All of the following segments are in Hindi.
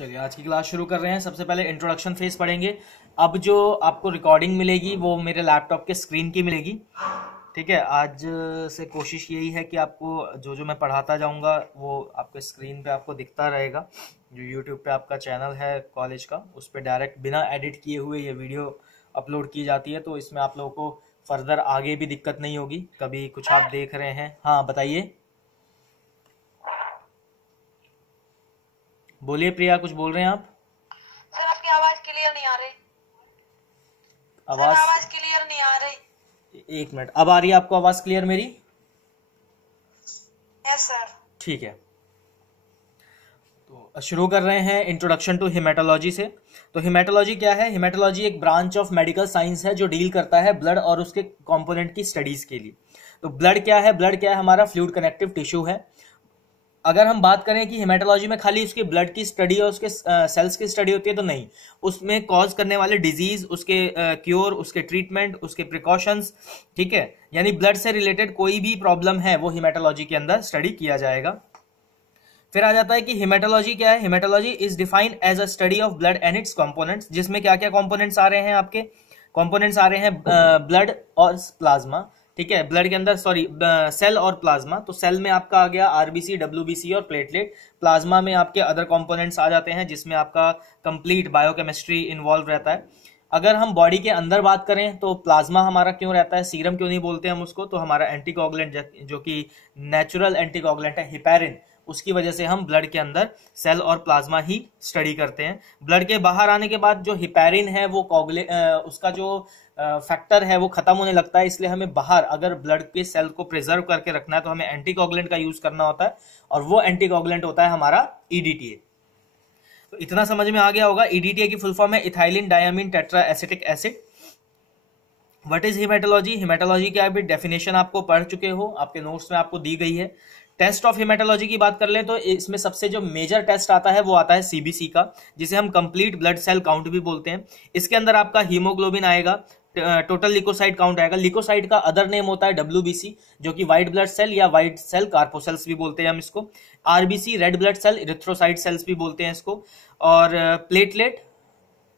चलिए आज की क्लास शुरू कर रहे हैं। सबसे पहले इंट्रोडक्शन फेज पढ़ेंगे। अब जो आपको रिकॉर्डिंग मिलेगी वो मेरे लैपटॉप के स्क्रीन की मिलेगी। ठीक है, आज से कोशिश यही है कि आपको जो जो मैं पढ़ाता जाऊंगा वो आपके स्क्रीन पे आपको दिखता रहेगा। जो यूट्यूब पे आपका चैनल है कॉलेज का, उस पर डायरेक्ट बिना एडिट किए हुए ये वीडियो अपलोड की जाती है, तो इसमें आप लोगों को फर्दर आगे भी दिक्कत नहीं होगी। कभी कुछ आप देख रहे हैं, हाँ बताइए, बोलिए प्रिया, कुछ बोल रहे हैं आप? सर आपकी आवाज क्लियर नहीं आ रही। सर आवाज आवाज क्लियर नहीं आ रही। एक मिनट, अब आ रही है आपको आवाज क्लियर मेरी? Yes sir. ठीक है, तो शुरू कर रहे हैं इंट्रोडक्शन टू हिमेटोलॉजी से। तो हिमेटोलॉजी क्या है? हिमेटोलॉजी एक ब्रांच ऑफ मेडिकल साइंस है जो डील करता है ब्लड और उसके कंपोनेंट की स्टडीज के लिए। तो ब्लड क्या है? ब्लड क्या है? हमारा फ्लूइड कनेक्टिव टिश्यू है। अगर हम बात करें कि हिमेटोलॉजी में खाली उसके ब्लड की स्टडी और उसके सेल्स की स्टडी होती है, तो नहीं, उसमें कॉज करने वाले डिजीज, उसके क्योर, उसके ट्रीटमेंट, उसके प्रिकॉशंस, ठीक है, यानी ब्लड से रिलेटेड कोई भी प्रॉब्लम है वो हिमेटोलॉजी के अंदर स्टडी किया जाएगा। फिर आ जाता है कि हिमेटोलॉजी क्या है। Haematology is defined as a study of blood and its components, जिसमें क्या क्या कंपोनेंट्स आ रहे हैं? आपके कंपोनेंट्स आ रहे हैं ब्लड और प्लाज्मा। ठीक है, ब्लड के अंदर, सॉरी, सेल और प्लाज्मा। तो सेल में आपका आ गया आरबीसी, डब्ल्यूबीसी और प्लेटलेट। प्लाज्मा में आपके अदर कंपोनेंट्स आ जाते हैं जिसमें आपका कंप्लीट बायोकेमिस्ट्री इन्वॉल्व रहता है। अगर हम बॉडी के अंदर बात करें तो प्लाज्मा हमारा क्यों रहता है, सीरम क्यों नहीं बोलते हम उसको? तो हमारा एंटीकोगुलेंट, जो कि नेचुरल एंटीकोगुलेंट है, हिपैरिन, उसकी वजह से हम ब्लड के अंदर सेल और प्लाज्मा ही स्टडी करते हैं। ब्लड के बाहर आने के बाद जो हिपैरिन है वो उसका जो फैक्टर है वो खत्म होने लगता है, इसलिए हमें बाहर अगर ब्लड के सेल को प्रिजर्व करके रखना है तो हमें एंटीकोगुलेंट का यूज करना होता है, और वो एंटीकोगुलेंट होता है हमारा ईडीटीए। तो इतना समझ में आ गया होगा। ईडीटीए की फुल फॉर्म है ethylene diamine tetra acetic acid. What is haematology? Haematology की अभी डेफिनेशन आपको पढ़ चुके हो, आपके नोट्स में आपको दी गई है। टेस्ट ऑफ हिमेटोलॉजी की बात कर ले तो इसमें सबसे जो मेजर टेस्ट आता है वो आता है सीबीसी का, जिसे हम कंप्लीट ब्लड सेल काउंट भी बोलते हैं। इसके अंदर आपका हीमोग्लोबिन आएगा, टोटल लिकोसाइट काउंट आएगा। लिकोसाइट का अदर नेम होता है डब्ल्यूबीसी, जो कि व्हाइट ब्लड सेल या व्हाइट सेल कार्पोसेल्स भी बोलते हैं हम इसको। RBC red blood cell, erythrocyte cells भी बोलते हैं इसको। और प्लेटलेट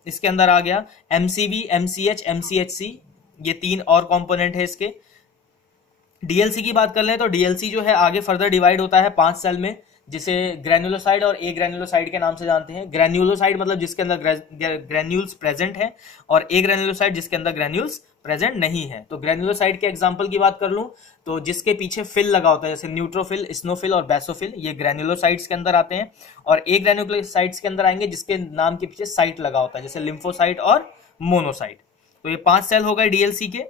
इसके अंदर आ गया, एमसीबी, एमसीएच, एमसीएचसी, ये तीन और कंपोनेंट है इसके। डीएलसी की बात कर लें तो डीएलसी जो है आगे फर्दर डिवाइड होता है 5 सेल में, जिसे ग्रेनुलोसाइड और ए ग्रेनुलोसाइड के नाम से जानते हैं। ग्रेन्युलोसाइड मतलब जिसके अंदर ग्रेन्यूल्स प्रेजेंट है, और ए ग्रेनुलोसाइड जिसके अंदर ग्रेन्यूल्स प्रेजेंट नहीं है। तो ग्रेनुलोसाइड के एग्जांपल की बात कर लूं तो जिसके पीछे फिल लगा होता है, जैसे न्यूट्रोफिल, स्नोफिल और बेसोफिल, ये ग्रेनुलोसाइड्स के अंदर आते हैं। और ए ग्रेनुलोसाइड्स के अंदर आएंगे जिसके नाम के पीछे साइट लगा होता है, जैसे लिम्फोसाइट और मोनोसाइट। तो ये 5 सेल हो गए डीएलसी के।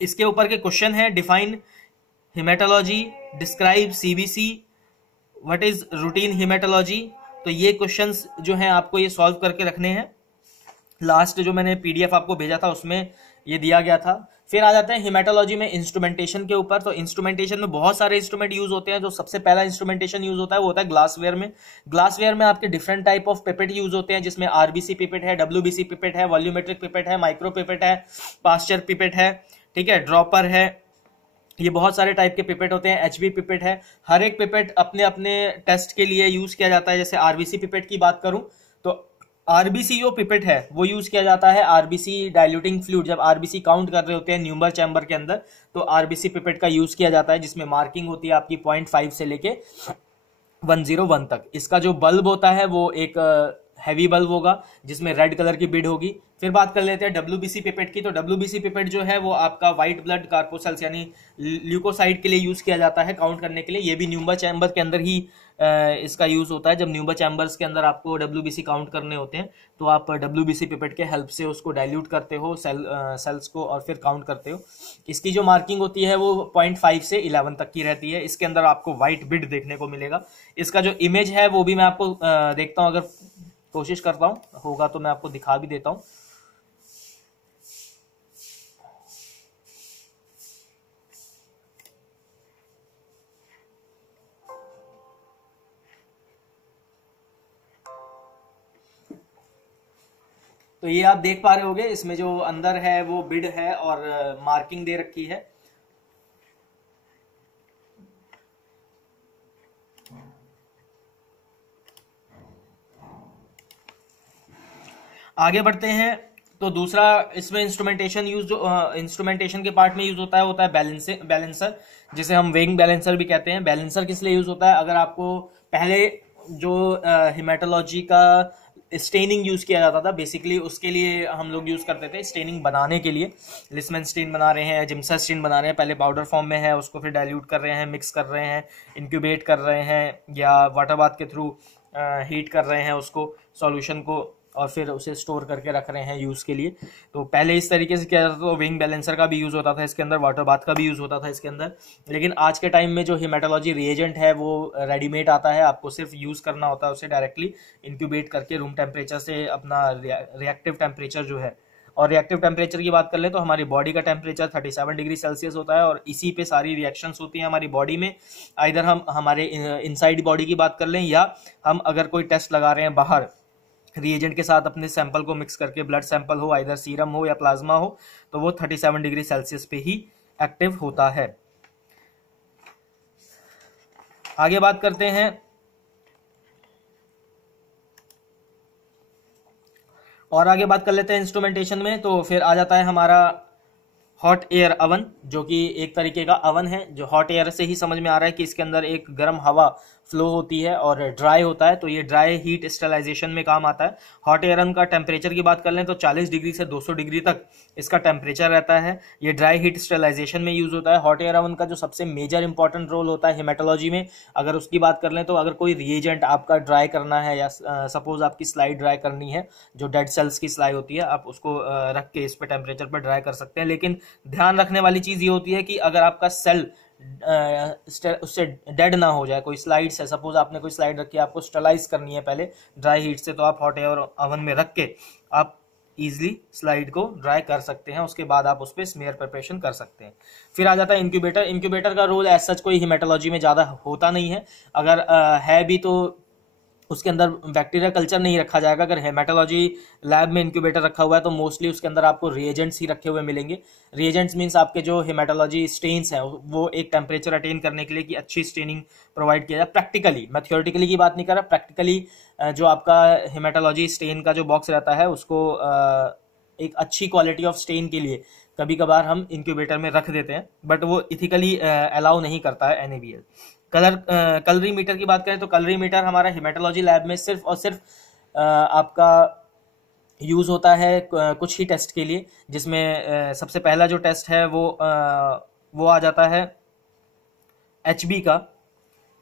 इसके ऊपर के क्वेश्चन है, define haematology, describe CBC, what is routine haematology. तो ये क्वेश्चंस जो हैं आपको ये सॉल्व करके रखने हैं। लास्ट जो मैंने पीडीएफ आपको भेजा था उसमें ये दिया गया था। फिर आ जाते हैं हिमेटोलॉजी में इंस्ट्रूमेंटेशन के ऊपर। तो इंस्ट्रूमेंटेशन में बहुत सारे इंस्ट्रूमेंट यूज होते हैं। जो सबसे पहला इंस्ट्रूमेंटेशन यूज होता है वो होता है ग्लासवेयर में। ग्लासवेयर में आपके different type of pipette use होते हैं, जिसमें आरबीसी पिपेट है, डब्ल्यूबीसी पिपेट है, वॉल्यूमेट्रिक पिपेट है, माइक्रो पिपेट है, पास्चर पिपेट है, ठीक है, ड्रॉपर है। ये बहुत सारे टाइप के पिपेट होते हैं, एचबी पिपेट है। हर एक पिपेट अपने अपने टेस्ट के लिए यूज किया जाता है। जैसे आरबीसी पिपेट की बात करूं तो आरबीसी जो पिपेट है वो यूज किया जाता है आरबीसी डाइल्यूटिंग फ्लूइड, जब आरबीसी काउंट कर रहे होते हैं न्यूमर चैम्बर के अंदर, तो आरबीसी पिपेट का यूज किया जाता है, जिसमें मार्किंग होती है आपकी 0.5 से लेके 101 तक। इसका जो बल्ब होता है वो एक हैवी बल्ब होगा जिसमें रेड कलर की बिड होगी। फिर बात कर लेते हैं डब्ल्यूबीसी पिपेट की। तो डब्ल्यूबीसी पिपेट जो है वो आपका व्हाइट ब्लड कार्पोसेल्स यानी ल्यूकोसाइड के लिए यूज किया जाता है काउंट करने के लिए। ये भी न्यूमर चैम्बर के अंदर ही इसका यूज होता है। जब न्यूमर चैम्बर्स के अंदर आपको डब्ल्यूबीसी काउंट करने होते हैं तो आप डब्ल्यूबीसी पिपेट के हेल्प से उसको डाइल्यूट करते हो सेल्स को, और फिर काउंट करते हो। इसकी जो मार्किंग होती है वो 0.5 से 11 तक की रहती है। इसके अंदर आपको व्हाइट बिड देखने को मिलेगा। इसका जो इमेज है वो भी मैं आपको देखता हूँ, अगर कोशिश करता हूँ होगा तो मैं आपको दिखा भी देता हूँ। तो ये आप देख पा रहे होगे, इसमें जो अंदर है वो बिड है और मार्किंग दे रखी है। आगे बढ़ते हैं। तो दूसरा इसमें इंस्ट्रूमेंटेशन यूज, इंस्ट्रूमेंटेशन के पार्ट में यूज होता है बैलेंसर, जिसे हम वेइंग बैलेंसर भी कहते हैं। बैलेंसर किस लिए यूज होता है? अगर आपको पहले जो हिमेटोलॉजी का स्टेनिंग यूज किया जाता था, बेसिकली उसके लिए हम लोग यूज करते थे स्टेनिंग बनाने के लिए। लिसमैन स्टेन बना रहे हैं, जिम्सा स्टेन बना रहे हैं, पहले पाउडर फॉर्म में है, उसको फिर डाइल्यूट कर रहे हैं, मिक्स कर रहे हैं, इंक्यूबेट कर रहे हैं, या वाटर बाथ के थ्रू हीट कर रहे हैं उसको, सॉल्यूशन को, और फिर उसे स्टोर करके रख रहे हैं यूज़ के लिए। तो पहले इस तरीके से किया जाता था। तो विंग बैलेंसर का भी यूज़ होता था इसके अंदर, वाटर बाथ का भी यूज़ होता था इसके अंदर। लेकिन आज के टाइम में जो हिमेटोलॉजी रिएजेंट है वो रेडीमेड आता है, आपको सिर्फ यूज़ करना होता है उसे डायरेक्टली इंक्यूबेट करके रूम टेम्परेचर से अपना रिएक्टिव टेम्परेचर जो है। और रिएक्टिव टेम्परेचर की बात कर ले तो हमारी बॉडी का टेम्परेचर 37 डिग्री सेल्सियस होता है, और इसी पे सारी रिएक्शंस होती हैं हमारी बॉडी में। आइदर हम हमारे इनसाइड बॉडी की बात कर लें, या हम अगर कोई टेस्ट लगा रहे हैं बाहर रिएजेंट के साथ अपने सैंपल को मिक्स करके, ब्लड सैंपल हो, आइदर सीरम हो या प्लाज्मा हो, तो वो 37 डिग्री सेल्सियस पे ही एक्टिव होता है। आगे बात करते हैं, और आगे बात कर लेते हैं इंस्ट्रूमेंटेशन में। तो फिर आ जाता है हमारा हॉट एयर अवन, जो कि एक तरीके का अवन है। जो हॉट एयर से ही समझ में आ रहा है कि इसके अंदर एक गर्म हवा फ्लो होती है और ड्राई होता है, तो ये ड्राई हीट स्टरलाइजेशन में काम आता है। हॉट एयर अवन का टेम्परेचर की बात कर लें तो 40 डिग्री से 200 डिग्री तक इसका टेम्परेचर रहता है। ये ड्राई हीट स्टरलाइजेशन में यूज होता है। हॉट एयर अवन का जो सबसे मेजर इंपॉर्टेंट रोल होता है हिमेटोलॉजी में, अगर उसकी बात कर लें तो अगर कोई रिएजेंट आपका ड्राई करना है, या सपोज आपकी स्लाइड ड्राई करनी है, जो डेड सेल्स की स्लाई होती है, आप उसको रख के इस पे टेम्परेचर पर ड्राई कर सकते हैं। लेकिन ध्यान रखने वाली चीज ये होती है कि अगर आपका सेल उससे डेड ना हो जाए, कोई स्लाइड से, सपोज आपने कोई स्लाइड रखी है, आपको स्टरलाइज करनी है पहले ड्राई हीट से, तो आप हॉट एयर अवन में रख के आप इजीली स्लाइड को ड्राई कर सकते हैं। उसके बाद आप उस पर स्मेयर प्रिपरेशन कर सकते हैं। फिर आ जाता है इंक्यूबेटर। इंक्यूबेटर का रोल एज सच कोई हिमेटोलॉजी में ज़्यादा होता नहीं है। अगर है भी तो उसके अंदर बैक्टीरिया कल्चर नहीं रखा जाएगा। अगर हेमेटोलॉजी लैब में इंक्यूबेटर रखा हुआ है तो मोस्टली उसके अंदर आपको रिएजेंट्स ही रखे हुए मिलेंगे। रिएजेंट्स मींस आपके जो हेमेटोलॉजी स्टेन्स हैं वो एक टेम्परेचर अटेन करने के लिए कि अच्छी स्टेनिंग प्रोवाइड किया जाए। प्रैक्टिकली, मैं थियोरेटिकली की बात नहीं कर रहा, प्रैक्टिकली जो आपका हेमेटोलॉजी स्टेन का जो बॉक्स रहता है उसको एक अच्छी क्वालिटी ऑफ स्टेन के लिए कभी कभार हम इंक्यूबेटर में रख देते हैं, बट वो इथिकली अलाउ नहीं करता है NABL। कलरीमीटर की बात करें तो कलरीमीटर हमारा हिमेटोलॉजी लैब में सिर्फ और सिर्फ आपका यूज होता है कुछ ही टेस्ट के लिए, जिसमें सबसे पहला जो टेस्ट है वो आ जाता है HB का,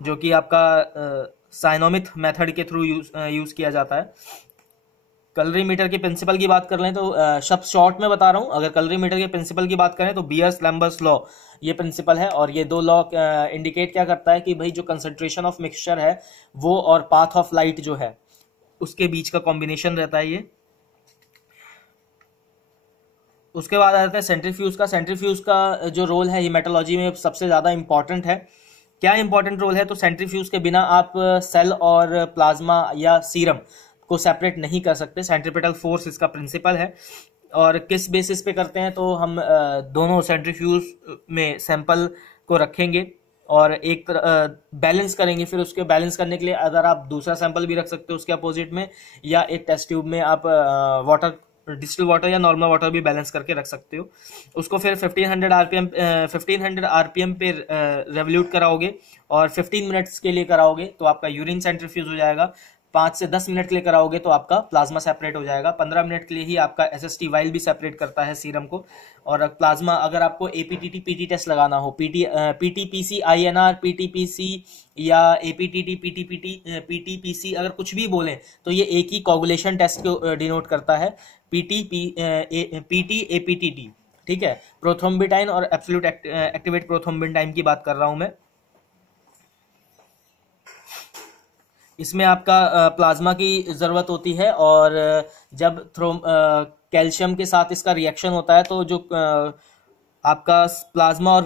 जो कि आपका साइनोमिथ मेथड के थ्रू यूज किया जाता है। कलरीमीटर के प्रिंसिपल की बात कर लें तो शब्द शॉर्ट में बता रहा हूं। अगर कलरीमीटर के प्रिंसिपल की बात करें तो बियर्स-लैम्बर्ट्स लॉ ये प्रिंसिपल है, और ये दो लॉ इंडिकेट क्या करता है कि भाई जो कंसंट्रेशन ऑफ मिक्सचर है वो और पाथ ऑफ लाइट जो है उसके बीच का कॉम्बिनेशन रहता है ये। उसके बाद आ जाता है सेंट्रीफ्यूज का। सेंट्रीफ्यूज का जो रोल है हिमेटोलॉजी में सबसे ज़्यादा इंपॉर्टेंट है। क्या इंपॉर्टेंट रोल है? तो सेंट्रीफ्यूज के बिना आप सेल और प्लाज्मा या सीरम को सेपरेट नहीं कर सकते। सेंट्रीपिटल फोर्स इसका प्रिंसिपल है। और किस बेसिस पे करते हैं? तो हम दोनों सेंट्रीफ्यूज में सैंपल को रखेंगे और एक बैलेंस करेंगे। फिर उसके बैलेंस करने के लिए अगर आप दूसरा सैंपल भी रख सकते हो उसके अपोजिट में, या एक टेस्ट ट्यूब में आप वाटर, डिस्टिल वाटर या नॉर्मल वाटर भी बैलेंस करके रख सकते हो। उसको फिर 1500 आरपीएम पे रेवल्यूट कराओगे और 15 मिनट्स के लिए कराओगे तो आपका यूरिन सेंट्रीफ्यूज हो जाएगा। 5 से 10 मिनट के लिए कराओगे तो आपका प्लाज्मा सेपरेट हो जाएगा। 15 मिनट के लिए ही आपका SST वाइल भी सेपरेट करता है सीरम को। और प्लाज्मा अगर आपको APTT PT टेस्ट लगाना हो, PTPC INR PTPC या APTT PTPC अगर कुछ भी बोलें तो ये एक ही कोगुलेशन टेस्ट को डिनोट करता है, PT APTT, ठीक है। प्रोथ्रोम्बिटाइन और एब्सोल्यूट एक्टिवेट प्रोथ्रोम्बिटाइन की बात कर रहा हूं मैं। इसमें आपका प्लाज्मा की ज़रूरत होती है, और जब कैल्शियम के साथ इसका रिएक्शन होता है तो जो आपका प्लाज्मा और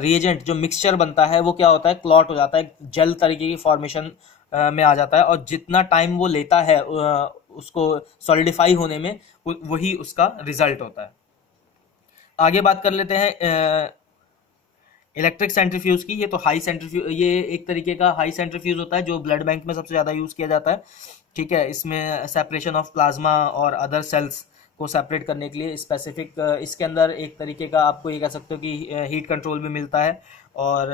रिएजेंट जो मिक्सचर बनता है वो क्या होता है, क्लॉट हो जाता है, जेल तरीके की फॉर्मेशन में आ जाता है। और जितना टाइम वो लेता है उसको सॉलिडिफाई होने में, वही उसका रिजल्ट होता है। आगे बात कर लेते हैं इलेक्ट्रिक सेंट्रीफ्यूज की, ये तो हाई सेंट्रीफ्यूज, ये एक तरीके का हाई सेंट्रीफ्यूज होता है जो ब्लड बैंक में सबसे ज़्यादा यूज़ किया जाता है। ठीक है, इसमें सेपरेशन ऑफ प्लाज्मा और अदर सेल्स को सेपरेट करने के लिए स्पेसिफिक, इसके अंदर एक तरीके का आपको ये कह सकते हो कि हीट कंट्रोल भी मिलता है और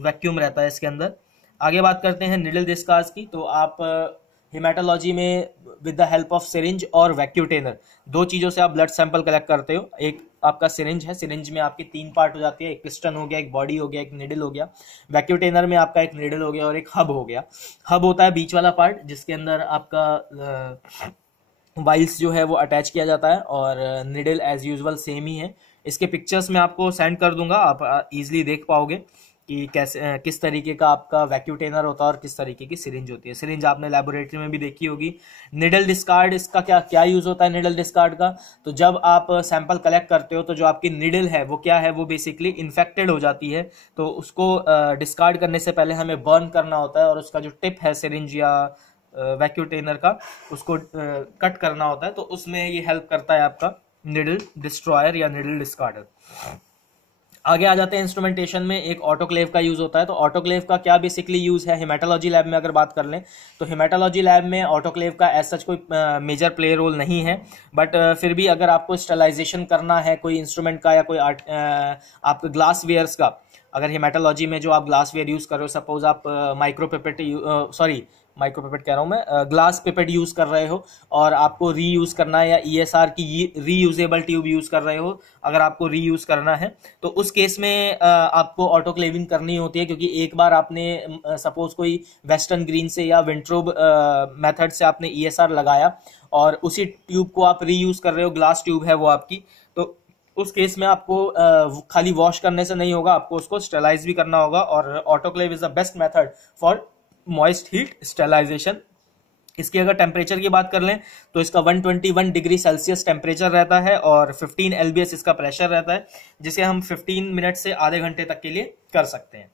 वैक्यूम रहता है इसके अंदर। आगे बात करते हैं निडल डिस्चार्ज की। तो आप हेमाटोलॉजी में with the help of syringe और वैक्यूटेनर, दो चीज़ों से आप ब्लड सैंपल कलेक्ट करते हो। एक आपका सिरिंज है, सिरिंज में आपके 3 पार्ट हो जाती है, एक पिस्टन हो गया, एक बॉडी हो गया, एक निडल हो गया। वैक्यूटेनर में आपका एक निडल हो गया और एक हब हो गया। हब होता है बीच वाला पार्ट जिसके अंदर आपका वाइल्स जो है वो अटैच किया जाता है, और निडल एज यूजुअल सेम ही है। इसके पिक्चर्स मैं आपको सेंड कर दूंगा, आप इजीली देख पाओगे कि कैसे किस तरीके का आपका वैक्यूटेनर होता है और किस तरीके की सिरिंज होती है। सिरिंज आपने लेबोरेटरी में भी देखी होगी। निडल डिस्कार्ड, इसका क्या क्या यूज होता है निडल डिस्कार्ड का? तो जब आप सैंपल कलेक्ट करते हो तो जो आपकी निडल है वो क्या है, वो बेसिकली इन्फेक्टेड हो जाती है। तो उसको डिस्कार्ड करने से पहले हमें बर्न करना होता है, और उसका जो टिप है सिरिंज या वैक्यूटेनर का, उसको कट करना होता है। तो उसमें ये हेल्प करता है आपका निडल डिस्ट्रॉयर या निडल डिस्कार्डर। आगे आ जाते हैं इंस्ट्रूमेंटेशन में। एक ऑटोक्लेव का यूज होता है। तो ऑटोक्लेव का क्या बेसिकली यूज है हेमाटोलॉजी लैब में अगर बात कर लें, तो हेमाटोलॉजी लैब में ऑटोक्लेव का एज सच कोई मेजर प्ले रोल नहीं है, बट फिर भी अगर आपको स्टरलाइजेशन करना है कोई इंस्ट्रूमेंट का या कोई आपके ग्लास वेयर्स का, अगर हेमाटोलॉजी में जो आप ग्लास वेयर यूज कर रहे हो, सपोज आप माइक्रोपिपेट कह रहा हूँ मैं, ग्लास पिपेट यूज कर रहे हो और आपको रीयूज करना है, या ईएसआर की रीयूजेबल ट्यूब यूज कर रहे हो, अगर आपको रीयूज करना है तो उस केस में आपको ऑटोक्लेविंग करनी होती है। क्योंकि एक बार आपने सपोज कोई वेस्टर्न ग्रीन से या विंट्रोब मेथड से आपने ईएसआर लगाया और उसी ट्यूब को आप रीयूज कर रहे हो, ग्लास ट्यूब है वो आपकी, तो उस केस में आपको खाली वॉश करने से नहीं होगा, आपको उसको स्टेलाइज भी करना होगा। और autoclave is the best method for moist heat sterilisation. इसकी अगर टेम्परेचर की बात कर लें तो इसका 121 डिग्री सेल्सियस टेम्परेचर रहता है और 15 एलबीएस इसका प्रेशर रहता है, जिसे हम 15 मिनट से आधे घंटे तक के लिए कर सकते हैं।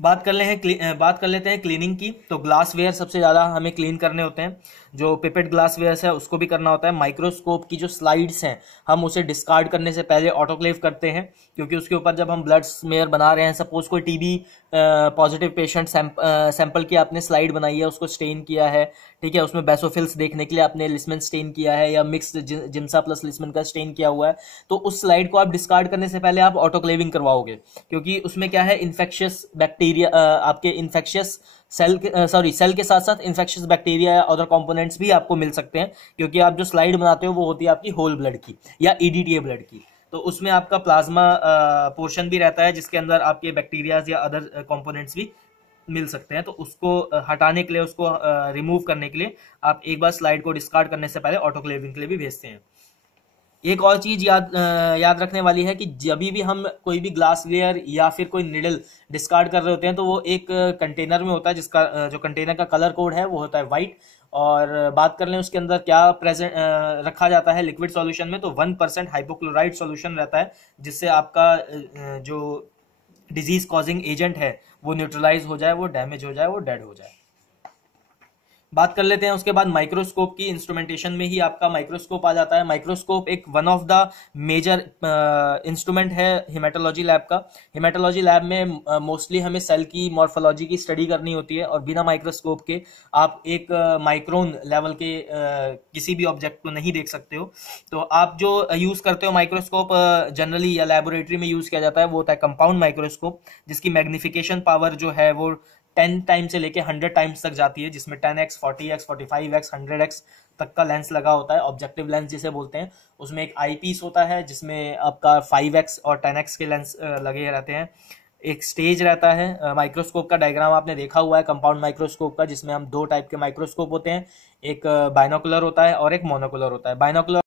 बात कर लेते हैं क्लीनिंग की। तो ग्लास वेयर सबसे ज़्यादा हमें क्लीन करने होते हैं। जो पिपेट ग्लास वेयर है उसको भी करना होता है। माइक्रोस्कोप की जो स्लाइड्स हैं हम उसे डिस्कार्ड करने से पहले ऑटोक्लेव करते हैं, क्योंकि उसके ऊपर जब हम ब्लड स्मेयर बना रहे हैं, सपोज कोई टीबी पॉजिटिव पेशेंट सैंपल की आपने स्लाइड बनाई है, उसको स्टेन किया है, ठीक है, उसमें बेसोफिल्स देखने के लिए आपने लिस्मेन स्टेन किया है या मिक्स जिम्सा प्लस लिस्मेन का स्टेन किया हुआ है, तो उस स्लाइड को आप डिस्कार्ड करने से पहले आप ऑटोक्लेविंग करवाओगे। क्योंकि उसमें क्या है, इन्फेक्शियस बैक्टीरिया, आपके इन्फेक्शियस सेल के साथ साथ इन्फेक्शियस बैक्टीरिया या अदर कंपोनेंट्स भी आपको मिल सकते हैं। क्योंकि आप जो स्लाइड बनाते हो वो होती है आपकी होल ब्लड की या ईडीटीए ब्लड की, तो उसमें आपका प्लाज्मा पोर्शन भी रहता है जिसके अंदर आपके बैक्टीरियाज या अदर कंपोनेंट्स भी मिल सकते हैं। तो उसको हटाने के लिए, उसको रिमूव करने के लिए आप एक बार स्लाइड को डिस्कार्ड करने से पहले ऑटोक्लेविंग के लिए भी भेजते हैं। एक और चीज याद रखने वाली है कि जब भी हम कोई भी ग्लास वेयर या फिर कोई निडल डिस्कार्ड कर रहे होते हैं तो वो एक कंटेनर में होता है, जिसका जो कंटेनर का कलर कोड है वो होता है वाइट। और बात कर लें उसके अंदर क्या प्रेजेंट रखा जाता है लिक्विड सॉल्यूशन में, तो 1% हाइपोक्लोराइड सॉल्यूशन रहता है, जिससे आपका जो डिजीज कॉजिंग एजेंट है वो न्यूट्रलाइज हो जाए, वो डैमेज हो जाए, वो डेड हो जाए। बात कर लेते हैं उसके बाद माइक्रोस्कोप की। इंस्ट्रूमेंटेशन में ही आपका माइक्रोस्कोप आ जाता है। माइक्रोस्कोप एक one of the major instrument है हेमाटोलॉजी लैब का। हेमाटोलॉजी लैब में मोस्टली हमें सेल की मॉर्फोलॉजी की स्टडी करनी होती है, और बिना माइक्रोस्कोप के आप एक माइक्रोन लेवल के किसी भी ऑब्जेक्ट को नहीं देख सकते हो। तो आप जो यूज करते हो माइक्रोस्कोप जनरली या लेबोरेटरी में यूज किया जाता है वो होता है कंपाउंड माइक्रोस्कोप, जिसकी मैग्निफिकेशन पावर जो है वो 10 टाइम से लेके 100 टाइम्स तक जाती है, जिसमें 10x, 40x, 45x, 100x तक का लेंस लगा होता है। ऑब्जेक्टिव लेंस जिसे बोलते हैं, उसमें एक आई पीस होता है जिसमें आपका 5x और 10x के लेंस लगे रहते हैं। एक स्टेज रहता है। माइक्रोस्कोप का डायग्राम आपने देखा हुआ है कंपाउंड माइक्रोस्कोप का, जिसमें हम 2 टाइप के माइक्रोस्कोप होते हैं, एक बाइनोकुलर होता है और एक मोनोकुलर होता है। बाइनोकुलर